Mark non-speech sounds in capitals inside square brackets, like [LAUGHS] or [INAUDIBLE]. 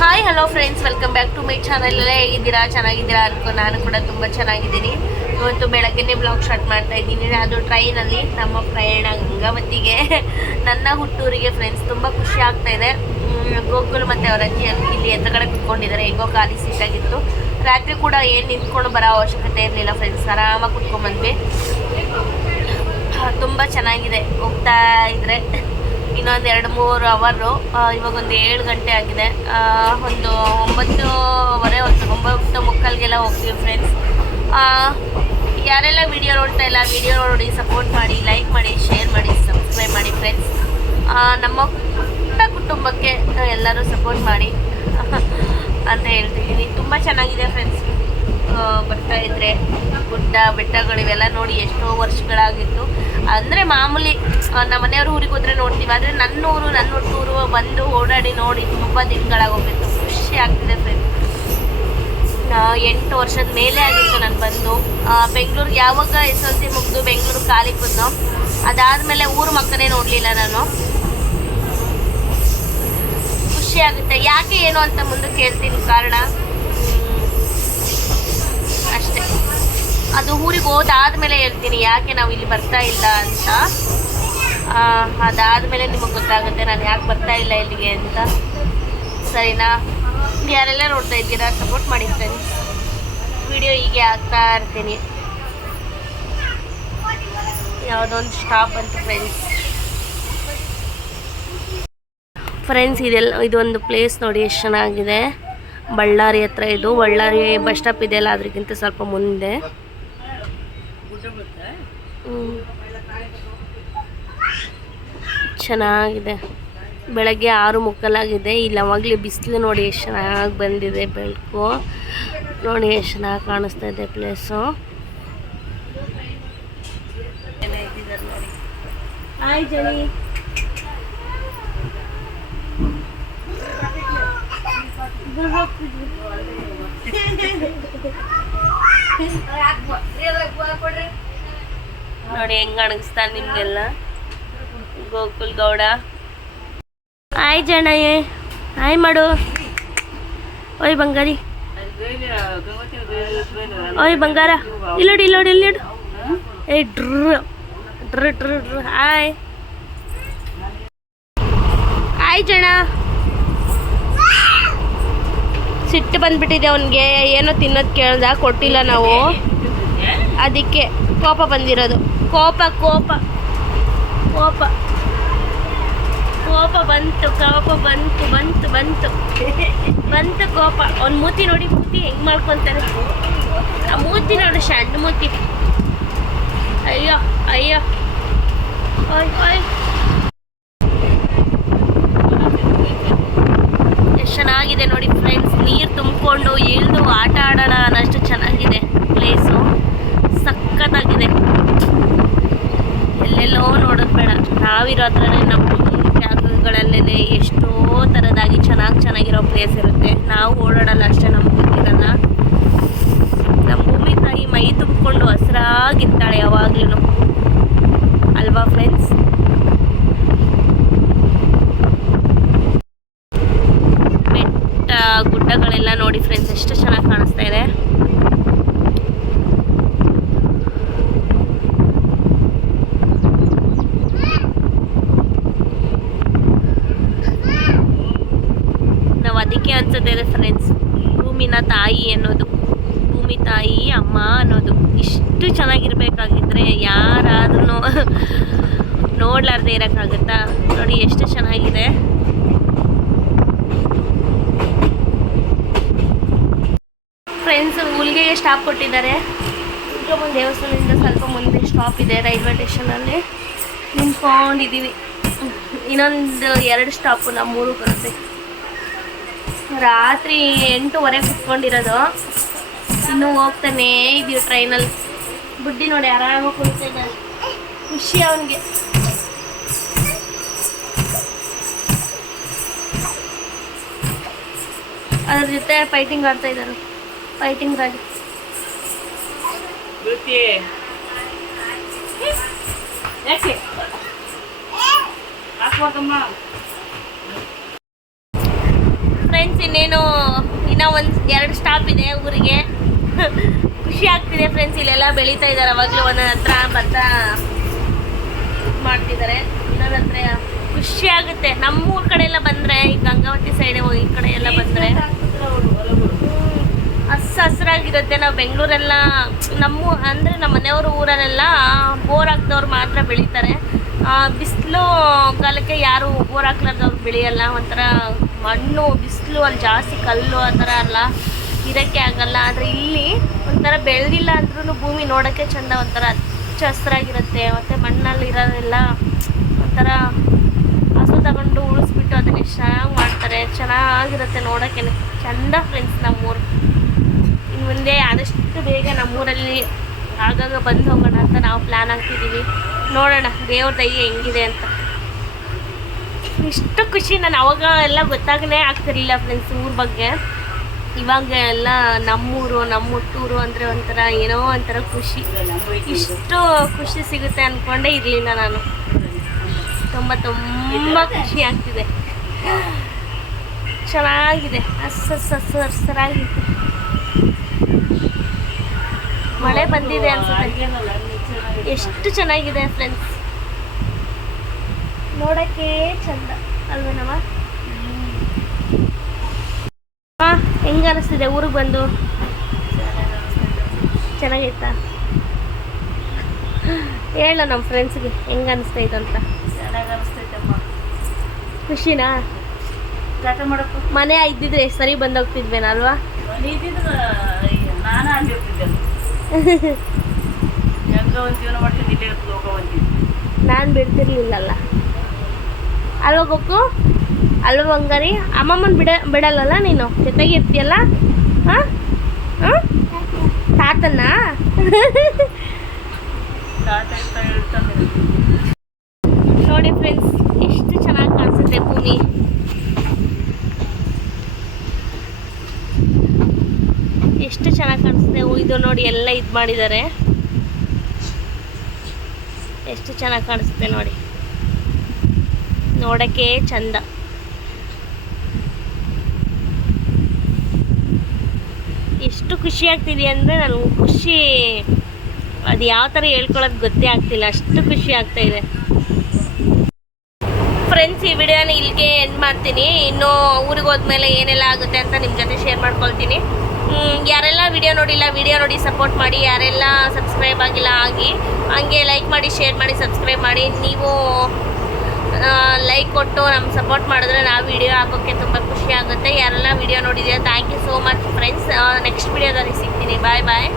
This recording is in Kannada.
Hi hello friends welcome back to my ಚಾನಲಲ್ಲೇ ಹೇಗಿದ್ದೀರಾ? ಚೆನ್ನಾಗಿದ್ದೀರಾ ಅನ್ಕೋ ನಾನು ಕೂಡ ತುಂಬ ಚೆನ್ನಾಗಿದ್ದೀನಿ. ಇವತ್ತು ಬೆಳಗ್ಗೆನೇ ಬ್ಲಾಗ್ ಸ್ಟಾರ್ಟ್ ಮಾಡ್ತಾ ಇದ್ದೀನಿ. ಅದು ಟ್ರೈನಲ್ಲಿ ನಮ್ಮ ಪ್ರಯಾಣ ಗಂಗಾವತಿಗೆ. [LAUGHS] ನನ್ನ ಹುಟ್ಟೂರಿಗೆ ಫ್ರೆಂಡ್ಸ್ ತುಂಬ ಖುಷಿ ಆಗ್ತಾ ಇದೆ. ಗೋಕುಲ್ ಮತ್ತು ಅವರ ಅಜ್ಜಿ ಇಲ್ಲಿ ಎದುರುಗಡೆ ಕುತ್ಕೊಂಡಿದ್ದಾರೆ. ಹೆಂಗೋ ಖಾಲಿ ಸೀಟ್ ಆಗಿತ್ತು. ರಾತ್ರಿ ಕೂಡ ಏನು ನಿಂತ್ಕೊಂಡು ಬರೋ ಅವಶ್ಯಕತೆ ಇರಲಿಲ್ಲ ಫ್ರೆಂಡ್ಸ್ ಆರಾಮಾಗಿ ಕುತ್ಕೊಂಡ್ಬಂದ್ವಿ ತುಂಬ ಚೆನ್ನಾಗಿದೆ. ಹೋಗ್ತಾ ಇದ್ರೆ. ಇನ್ನೊಂದು ಎರಡು ಮೂರು ಅವರು ಇವಾಗ ಒಂದು ಏಳು ಗಂಟೆ ಆಗಿದೆ. ಒಂದು ಒಂಬತ್ತುವರೆ ಒಂದು ಒಂಬತ್ತು ಮುಕ್ಕಾಲ್ಗೆಲ್ಲ ಹೋಗ್ತೀವಿ ಫ್ರೆಂಡ್ಸ್ ಯಾರೆಲ್ಲ ವಿಡಿಯೋ ನೋಡ್ತಾ ಇಲ್ಲ ವಿಡಿಯೋ ನೋಡಿ ಸಪೋರ್ಟ್ ಮಾಡಿ ಲೈಕ್ ಮಾಡಿ ಶೇರ್ ಮಾಡಿ ಸಬ್ಸ್ಕ್ರೈಬ್ ಮಾಡಿ ಫ್ರೆಂಡ್ಸ್ ನಮ್ಮ ಪುಟ್ಟ ಕುಟುಂಬಕ್ಕೆ ಎಲ್ಲರೂ ಸಪೋರ್ಟ್ ಮಾಡಿ [LAUGHS] ಅಂತ ಹೇಳ್ತಿದ್ದೀನಿ. ತುಂಬ ಚೆನ್ನಾಗಿದೆ ಫ್ರೆಂಡ್ಸ್ ಬರ್ತಾ ಇದ್ರೆ ಗುಡ್ಡ, ಬೆಟ್ಟಗಳು ಇವೆಲ್ಲ ನೋಡಿ ಎಷ್ಟೋ ವರ್ಷಗಳಾಗಿತ್ತು. ಅಂದ್ರೆ ಮಾಮೂಲಿ ನಮ್ಮ ಮನೆಯವ್ರ ಊರಿಗೆ ಹೋದ್ರೆ ನೋಡ್ತೀವಿ. ಆದರೆ ನನ್ನ ಊರು ನನ್ನ ಹುಟ್ಟೂರು ಬಂದು ಓಡಾಡಿ ನೋಡಿ ತುಂಬ ದಿನಗಳಾಗೋಗಿತ್ತು ಖುಷಿ ಆಗ್ತಿದೆ ಎಂಟು ವರ್ಷದ ಮೇಲೆ ಆಗಿತ್ತು ನಾನು ಬಂದು. ಬೆಂಗಳೂರಿಗೆ ಯಾವಾಗ ಎಸ್ ಎಲ್ ಸಿ ಮುಗಿದು ಬೆಂಗಳೂರು ಕಾಲಿಗೆ ಬಂದು ಅದಾದಮೇಲೆ ಊರು ಮಕ್ಕನೇ ನೋಡಲಿಲ್ಲ ನಾನು. ಖುಷಿ ಆಗುತ್ತೆ. ಯಾಕೆ ಏನು ಅಂತ ಮುಂದೆ ಕೇಳ್ತೀನಿ ಕಾರಣ ಹ್ಮ್, ಅಷ್ಟೇ ಅದು ಊರಿಗೆ ಹೋದಾದ್ಮೇಲೆ ಹೇಳ್ತೀನಿ ಯಾಕೆ ನಾವು ಇಲ್ಲಿ ಬರ್ತಾ ಇಲ್ಲ ಅಂತ. ಆ, ಅದಾದ್ಮೇಲೆ ನಿಮಗೆ ಗೊತ್ತಾಗುತ್ತೆ ನಾನು ಯಾಕೆ ಬರ್ತಾ ಇಲ್ಲ ಇಲ್ಲಿಗೆ ಅಂತ. ಸರಿನಾ? ಯಾರೆಲ್ಲ ನೋಡ್ತಾ ಇದ್ದೀರಾ ಸಪೋರ್ಟ್ ಮಾಡಿ ಫ್ರೆಂಡ್ಸ್ ವಿಡಿಯೋ ಹೀಗೆ ಆಗ್ತಾ ಇರ್ತೀನಿ. ಯಾವುದೊಂದು ಸ್ಟಾಪ್ ಅಂತ ಫ್ರೆಂಡ್ಸ್ ಫ್ರೆಂಡ್ಸ್ ಇದೆಲ್ಲ ಇದೊಂದು ಪ್ಲೇಸ್ ನೋಡಿ ಎಷ್ಟು ಚೆನ್ನಾಗಿದೆ. ಬಳ್ಳಾರಿ ಹತ್ರ ಇದು. ಬಳ್ಳಾರಿ ಬಸ್ ಸ್ಟಾಪ್ ಇದೆಯಲ್ಲ ಅದಕ್ಕಿಂತ ಸ್ವಲ್ಪ ಮುಂದೆ. ಚೆನ್ನಾಗಿದೆ. ಬೆಳಗ್ಗೆ ಆರು ಮುಕ್ಕಲಾಗಿದೆ. ಇಲ್ಲಿ ಅವಾಗಲೇ ಬಿಸಿಲು ನೋಡಿ ಎಷ್ಟು ಚೆನ್ನಾಗಿ ಬಂದಿದೆ ಬೆಳಕು. ನೋಡಿ ಎಷ್ಟು ಚೆನ್ನಾಗಿ ಕಾಣಿಸ್ತಾ ಇದೆ ಪ್ಲೇಸು. ಹಾಯ್ ಜನಿ ನೋಡಿ, ಹೆಂಗ್ ಅಣಗಿಸ್ತಾನೆ ನಿಮ್ಗೆಲ್ಲ? ಗೋಕುಲ್ ಗೌಡ. ಹಾಯ್ ಜಣಯ್ಯ. ಹಾಯ್ ಮಾಡು. ಓಯ್ ಬಂಗಾರಿ. ಓಯ್ ಬಂಗಾರ. ಇಲ್ಲೋಡಿ ಇಲ್ಲೋಡಿ ಇಲ್ಲಿಡು ಏ ಡ್ರ. ಡ್ರ್ ಡ್ರ್ ಡ್ರ್. ಹಾಯ್. ಆಯ್ ಜಣ. ಸಿಟ್ಟು ಬಂದ್ಬಿಟ್ಟಿದೆ ಅವನಿಗೆ, ಏನೋ ತಿನ್ನೋದು ಕೇಳ್ದ, ಕೊಟ್ಟಿಲ್ಲ ನಾವು. ಅದಕ್ಕೆ ಕೋಪ ಬಂದಿರೋದು. ಕೋಪ ಕೋಪ. ಕೋಪ. ಕೋಪ ಬಂತು ಕೋಪ ಬಂತು ಬಂತು ಬಂತು. ಬಂತು ಕೋಪ. ಅವ್ನ ಮೂತಿ ನೋಡಿ, ಮೂತಿ ಹೆಂಗ್ ಮಾಡ್ಕೊತಾರೆ ಆ ಮೂತಿ ನೋಡು, ಸಣ್ಣ ಮೂತಿ. ಅಯ್ಯೋ ಅಯ್ಯೋ. ಓಯ್ ಓಯ್. ಎಷ್ಟು ಚೆನ್ನಾಗಿದೆ ನೋಡಿ. ನೀರು ತುಂಬಿಕೊಂಡು ಇಳಿದು ಆಟ ಆಡೋಣ ಅನ್ನೋಷ್ಟು ಚೆನ್ನಾಗಿದೆ ಪ್ಲೇಸು ಸಖತ್ತಾಗಿದೆ. ಎಲ್ಲೆಲ್ಲೋ ನೋಡೋದು ಬೇಡ. ನಾವಿರೋ ಹತ್ರನೇ ನಮ್ಮ ಜಾಗಗಳಲ್ಲೇ ಎಷ್ಟೋ ಥರದಾಗಿ ಚೆನ್ನಾಗಿ ಚೆನ್ನಾಗಿರೋ ಪ್ಲೇಸ್ ಇರುತ್ತೆ. ನಾವು ಓಡಾಡಲ್ಲ ಅಷ್ಟೇ ನಮ್ಗೆ ಗೊತ್ತಿರಲ್ಲ ನಮ್ಮ ಭೂಮಿ ತಾಯಿ ಮೈ ತುಂಬಿಕೊಂಡು ಹಸ್ರಾಗಿರ್ತಾಳೆ ಯಾವಾಗ್ಲೂ ಅಲ್ವಾ ಫ್ರೆಂಡ್ಸ್ ಬೆಟ್ಟ ಗುಡ್ಡಗಳೆಲ್ಲ ನೋಡಿ ಫ್ರೆಂಡ್ಸ್ ಎಷ್ಟು ಚೆನ್ನಾಗಿ ಕಾಣಿಸ್ತಾ ಇದೆ ನಾವು ಅದಕ್ಕೆ ಅನ್ಸುತ್ತೆ ಫ್ರೆಂಡ್ಸ್ ಭೂಮಿನ ತಾಯಿ ಅನ್ನೋದು ಭೂಮಿ ತಾಯಿ ಅಮ್ಮ ಅನ್ನೋದು ಇಷ್ಟು ಚೆನ್ನಾಗಿರ್ಬೇಕಾಗಿದ್ರೆ ಯಾರಾದ್ರೂ ನೋಡ್ಲಾರ್ದೆ ಇರೋಕ್ಕಾಗುತ್ತಾ? ನೋಡಿ, ಎಷ್ಟು ಚೆನ್ನಾಗಿದೆ. ಫ್ರೆಂಡ್ಸ್ ಹುಲ್ಗೆಗೆ ಸ್ಟಾಪ್ ಕೊಟ್ಟಿದ್ದಾರೆ. ಒಂದು ದೇವಸ್ಥಾನದಿಂದ ಸ್ವಲ್ಪ ಮುಂದೆ ಸ್ಟಾಪ್ ಇದೆ ರೈಲ್ವೆ ಸ್ಟೇಷನಲ್ಲಿ ನಿಂತ್ಕೊಂಡಿದ್ದೀವಿ. ಇನ್ನೊಂದು ಎರಡು ಸ್ಟಾಪು ನಮ್ಮೂರು ಬರುತ್ತೆ. ರಾತ್ರಿ ಎಂಟೂವರೆ ಕುತ್ಕೊಂಡಿರೋದು. ಇನ್ನೂ ಹೋಗ್ತಾನೇ ಇದೀವಿ ಟ್ರೈನಲ್ಲಿ ಬುಡ್ಡಿ ನೋಡಿ ಆರಾಮಾಗಿ ಕುಳಿತಿದ್ದಾನೆ ಖುಷಿ ಅವನಿಗೆ. ಅದ್ರ ಜೊತೆ ಫೈಟಿಂಗ್ ಆಡ್ತಾ ಇದ್ದಾರೆ ಫೈಟಿಂಗ್ ಆಗಿ ಫ್ರೆಂಡ್ಸ್ ಇನ್ನೇನು ಇನ್ನೂ ಒಂದು ಎರಡು ಸ್ಟಾಪ್ ಇದೆ ಊರಿಗೆ. ಖುಷಿ ಆಗ್ತಿದೆ ಫ್ರೆಂಡ್ಸ್ ಇಲ್ಲೆಲ್ಲ ಬೆಳೀತಾ ಇದ್ದಾರೆ. ಅವಾಗಲೂ ಒಂದೊಂದು ಹತ್ರ ಭತ್ತ ಮಾಡ್ತಿದ್ದಾರೆ. ಇನ್ನೊಂದು ಹತ್ರ ಖುಷಿ ಆಗುತ್ತೆ. ನಮ್ಮೂರ ಕಡೆ ಎಲ್ಲ ಬಂದರೆ, ಈ ಗಂಗಾವತಿ ಸೈಡ್ ಈ ಕಡೆ ಎಲ್ಲ ಬಂದರೆ ಹಸ್ ಹಸ್ರಾಗಿರುತ್ತೆ ನಾವು ಬೆಂಗಳೂರೆಲ್ಲ, ನಮ್ಮ ಅಂದರೆ ನಮ್ಮ ಮನೆಯವ್ರ ಊರಲ್ಲೆಲ್ಲ ಬೋರ್ ಹಾಕ್ದವ್ರು ಮಾತ್ರ ಬೆಳೀತಾರೆ. ಬಿಸಿಲು ಕಾಲಕ್ಕೆ ಯಾರು ಬೋರ್ ಹಾಕ್ಲಾರ್ದವ್ರು ಬೆಳೆಯಲ್ಲ. ಒಂಥರ ಮಣ್ಣು, ಬಿಸಿಲು, ಅಲ್ಲಿ ಜಾಸ್ತಿ ಕಲ್ಲು ಆ ಥರ ಅಲ್ಲ ಇರೋಕ್ಕೆ ಆಗಲ್ಲ. ಆದರೆ ಇಲ್ಲಿ ಒಂಥರ ಬೆಳೆದಿಲ್ಲ ಅಂದ್ರೂ ಭೂಮಿ ನೋಡೋಕ್ಕೆ ಚಂದ, ಒಂಥರ ಹಚ್ಚ ಹಸ್ರಾಗಿರುತ್ತೆ ಮತ್ತು ಮಣ್ಣಲ್ಲಿರೋದೆಲ್ಲ ಒಂಥರ ಹಸು ತಗೊಂಡು ಉಳಿಸ್ಬಿಟ್ಟು ಅದನ್ನು ಚೆನ್ನಾಗಿ ಮಾಡ್ತಾರೆ, ಚೆನ್ನಾಗಿರುತ್ತೆ ನೋಡೋಕ್ಕೆ. ಚೆಂದ ಫ್ರೆಂಡ್ಸ್ ನಮ್ಮೂರು. ಇನ್ನು ಮುಂದೆ ಆದಷ್ಟು ಬೇಗ ನಮ್ಮೂರಲ್ಲಿ ಆಗಾಗ ಬಂದು ಹೋಗೋಣ ಅಂತ ನಾವು ಪ್ಲ್ಯಾನ್ ಹಾಕ್ತಿದ್ದೀವಿ ನೋಡೋಣ, ದೇವ್ರ ದಯ್ಯ ಹೆಂಗಿದೆ ಅಂತ. ಇಷ್ಟು ಖುಷಿ, ನಾನು ಅವಾಗ ಎಲ್ಲ ಗೊತ್ತಾಗಲೇ ಆಗ್ತಿರ್ಲಿಲ್ಲ ಫ್ರೆಂಡ್ಸ್ ಊರ ಬಗ್ಗೆ. ಇವಾಗ ಎಲ್ಲ ನಮ್ಮೂರು ನಮ್ಮ ಹುಟ್ಟೂರು ಅಂದರೆ ಒಂಥರ ಏನೋ ಒಂಥರ ಖುಷಿ. ಇಷ್ಟು ಖುಷಿ ಸಿಗುತ್ತೆ ಅಂದ್ಕೊಂಡೇ ಇರಲಿಲ್ಲ ನಾನು. ತುಂಬ ತುಂಬ ಖುಷಿ ಆಗ್ತಿದೆ. ಚೆನ್ನಾಗಿದೆ. ಹಸ್ಸು ಮಳೆ ಬಂದಿದೆ ಅನ್ಸುತ್ತೆ. ಎಷ್ಟು ಚೆನ್ನಾಗಿದೆ ಫ್ರೆಂಡ್ಸ್ ನೋಡಕ್ಕೆ ಚಂದ. ಅಲ್ವೇನವ ಹಾ ಹೆಂಗ ಅನಿಸ್ತಿದೆ? ಊರಿಗೆ ಬಂದು? ಚೆನ್ನಾಗೈತಾ ಹೇಳ ನಮ್ಮ ಫ್ರೆಂಡ್ಸ್ಗೆ ಹೆಂಗ ಅನಿಸ್ತಾ ಅಂತ. ಖುಷಿನಾ? ಮನೆ ಇದ್ದಿದ್ರೆ ಸರಿ ಬಂದೋಗ್ತಿದ್ವೇನಲ್ವಾ ನಾನು [LAUGHS] ಬಿಡ್ತಿರ್ಲಿಲ್ಲಲ್ಲ. ಅಲ್ವಾ ಗೊಕ್ಕು ಅಲ್ವಾ ಬಂಗಾರಿ? ಅಮ್ಮಮ್ಮನ ಬಿಡ, ಬಿಡಲ್ಲಲ್ಲ ನೀನು? ಜೊತೆಗೆ ಇರ್ತೀಯಲ್ಲ? ಹಾಂ? ಹಾಂ? ತಾತನ? ನೋಡಿ ಫ್ರೆಂಡ್ಸ್, ಎಷ್ಟು ಚೆನ್ನಾಗಿ ಕಾಣಿಸುತ್ತೆ ಭೂಮಿ. ಎಷ್ಟು ಚೆನ್ನಾಗಿ ಕಾಣಿಸುತ್ತೆ ಇದು ನೋಡಿ, ಎಲ್ಲ ಇದು ಮಾಡಿದ್ದಾರೆ. ಎಷ್ಟು ಚೆನ್ನಾಗಿ ಕಾಣಿಸುತ್ತೆ ನೋಡಿ. ನೋಡೋಕ್ಕೆ ಚಂದ. ಎಷ್ಟು ಖುಷಿ ಆಗ್ತಿದೆ ಅಂದರೆ ನನಗೆ ಖುಷಿ, ಅದು ಯಾವ ಥರ ಹೇಳ್ಕೊಳ್ಳೋದು ಗೊತ್ತೇ ಆಗ್ತಿಲ್ಲ. ಅಷ್ಟು ಖುಷಿ ಆಗ್ತಾ ಇದೆ. ಫ್ರೆಂಡ್ಸ್ ಈ ವಿಡಿಯೋನ ಇಲ್ಲಿಗೆ ಎಂಡ್ ಮಾಡ್ತೀನಿ. ಇನ್ನು ಊರಿಗೆ ಹೋದ್ಮೇಲೆ ಏನೆಲ್ಲ ಆಗುತ್ತೆ ಅಂತ ನಿಮ್ಮ ಜೊತೆ ಶೇರ್ ಮಾಡ್ಕೊಳ್ತೀನಿ. ಯಾರೆಲ್ಲ ವಿಡಿಯೋ ನೋಡಿಲ್ಲ, ವಿಡಿಯೋ ನೋಡಿ ಸಪೋರ್ಟ್ ಮಾಡಿ. ಯಾರೆಲ್ಲ ಸಬ್ಸ್ಕ್ರೈಬ್ ಆಗಿಲ್ಲ, ಆಗಿ ಹಂಗೆ ಲೈಕ್ ಮಾಡಿ ಶೇರ್ ಮಾಡಿ ಸಬ್ಸ್ಕ್ರೈಬ್ ಮಾಡಿ. ನೀವು ಲೈಕ್ ಕೊಟ್ಟು ನಮ್ಗೆ ಸಪೋರ್ಟ್ ಮಾಡಿದ್ರೆ ನಾವು ವಿಡಿಯೋ ಹಾಕೋಕ್ಕೆ ತುಂಬ ಖುಷಿ ಆಗುತ್ತೆ. ಯಾರೆಲ್ಲ ವಿಡಿಯೋ ನೋಡಿದ್ದೀರಾ thank you so much friends next ವಿಡಿಯೋದಲ್ಲಿ ಸಿಗ್ತೀನಿ. ಬಾಯ್ ಬಾಯ್